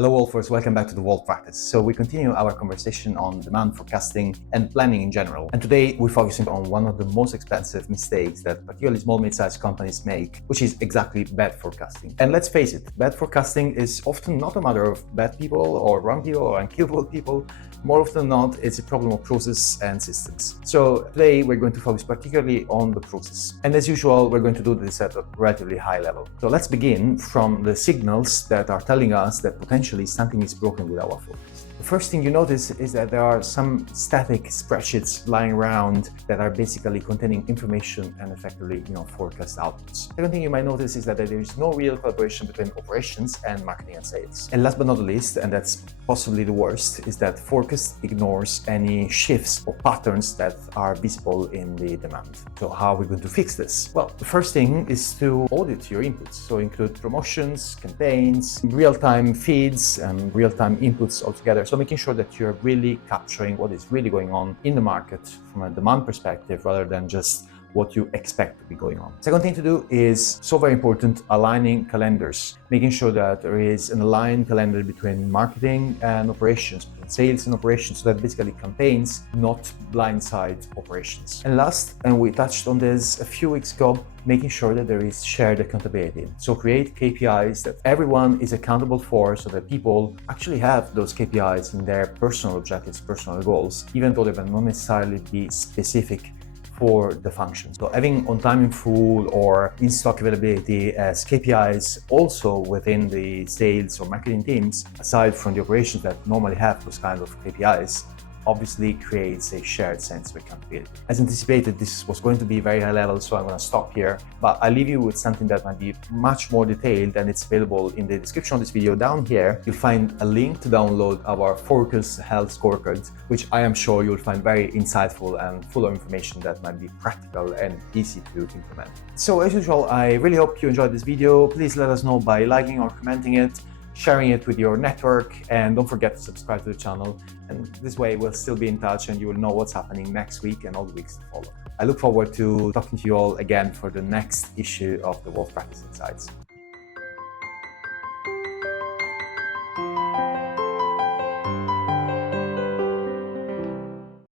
Hello Wolfers, welcome back to the Wolf Practice. So we continue our conversation on demand forecasting and planning in general. And today we're focusing on one of the most expensive mistakes that particularly small mid-sized companies make, which is exactly bad forecasting. And let's face it, bad forecasting is often not a matter of bad people or wrong people or unkillable people. More often than not, it's a problem of process and systems. So today we're going to focus particularly on the process. And as usual, we're going to do this at a relatively high level. So let's begin from the signals that are telling us that potentially something is broken with our forecast. The first thing you notice is that there are some static spreadsheets lying around that are basically containing information and effectively, forecast outputs. Second thing you might notice is that there is no real collaboration between operations and marketing and sales. And last but not least, and that's possibly the worst, is that forecast ignores any shifts or patterns that are visible in the demand. So how are we going to fix this? Well, the first thing is to audit your inputs. So include promotions, campaigns, real-time feeds, and real-time inputs altogether. So making sure that you're really capturing what is really going on in the market from a demand perspective rather than just what you expect to be going on. Second thing to do is, so very important, aligning calendars, making sure that there is an aligned calendar between marketing and operations, between sales and operations, so that basically campaigns not blindside operations. And last, and we touched on this a few weeks ago, making sure that there is shared accountability. So create KPIs that everyone is accountable for so that people actually have those KPIs in their personal objectives, personal goals, even though they will not necessarily be specific for the function. So having on time in full or in-stock availability as KPIs also within the sales or marketing teams, aside from the operations that normally have those kind of KPIs, obviously creates a shared sense of accountability. As anticipated, this was going to be very high level, so I'm going to stop here, but I leave you with something that might be much more detailed, and it's available in the description of this video. Down here, you'll find a link to download our Focus Health Scorecard, which I am sure you'll find very insightful and full of information that might be practical and easy to implement. So as usual, I really hope you enjoyed this video. Please let us know by liking or commenting it, sharing it with your network, and don't forget to subscribe to the channel. And this way we'll still be in touch and you will know what's happening next week and all the weeks to follow. I look forward to talking to you all again for the next issue of the Wolf Practice Insights.